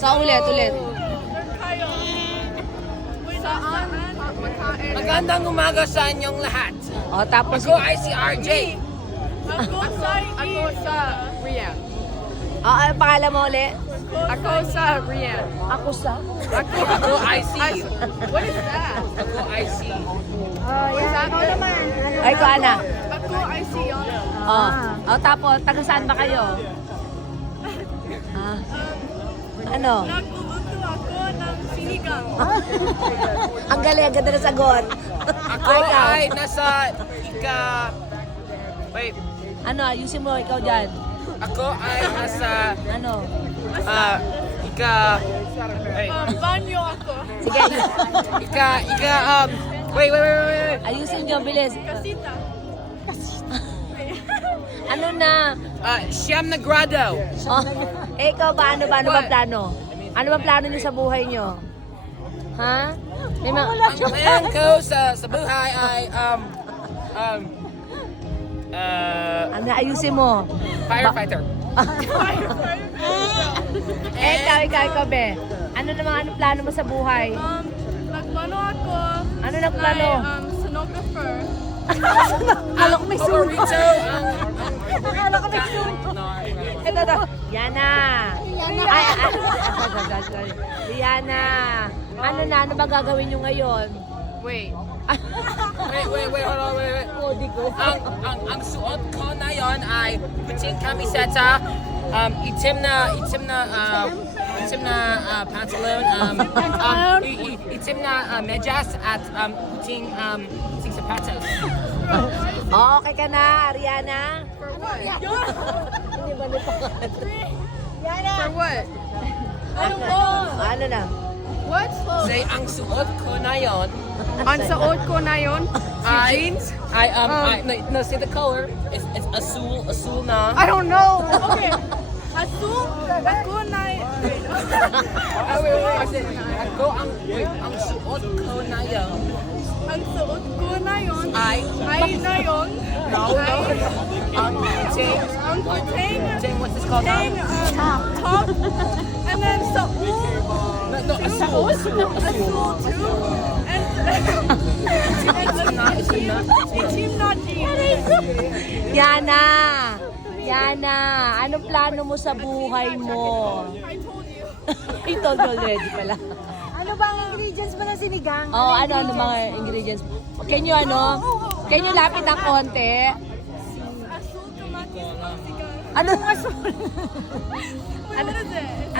Sa ulit. Magandang umaga sa inyong lahat. O, tapos, Ako ay si RJ. Ako sa Rian. ang pangalan mo ulit? Ako sa Rian. Ako sa? Ako ay si. What is that? Ako ay si. Ako naman. Ay, ko, Ana. Ako ay si Yana. Tapos, taga saan ba kayo? Ano? Nagluluto ako ng sinigang. Ang galing, ang ganda na sagot. Ako Ikaw. ay nasa Wait. Ano, ayusin mo, ikaw dyan. Ako ay nasa Ano? Wait. Banyo ako. Sige, Wait. ayusin nyo, bilis. Kasita. Ano na? Siyam na grado. Oh, ikaw ba? Ano ba plano? Ano ba plano nyo sa buhay nyo? Ha? May mga... Ang plan ko sa buhay ay Ano, ayusin mo. firefighter. Ikaw, be. Ano namang ano plano mo sa buhay? Nagplano ako. Ano nagplano? Sonographer. Akala ko may suno. Paborito Akala ko may suno. Ito. Yana. Ay, sorry. Yana. Ano ba gagawin nyo ngayon? Wait. Wait, hold on, wait. Kodigo. Ang suot ko na yon ay puting kamiseta, itim na pantalon, itim na medyas at puting sapatos. Okay ka na, Ariana? For what? Hindi ba nito? For what? Ano na? What? Say ang suot ko na yon Ang saot ko na yun? Jeans? no, see the color? It's asul na. I don't know. Okay. Asul? Ako na Wait. Ang suot ko na yon Ang suot ko na yun ay na yun. no. Ang puting, Ang puting what's this called now? top. And then saul. No, asul Asul too. And team not jeans. Yana, anong plano mo sa buhay mo? I told you. I told you already pala. Ano ba ang ingredients mo ng sinigang? Oh, ano mga ingredients? Can you lapit ng konti? Asul kamatis pagsigang. Ano asul? What is it?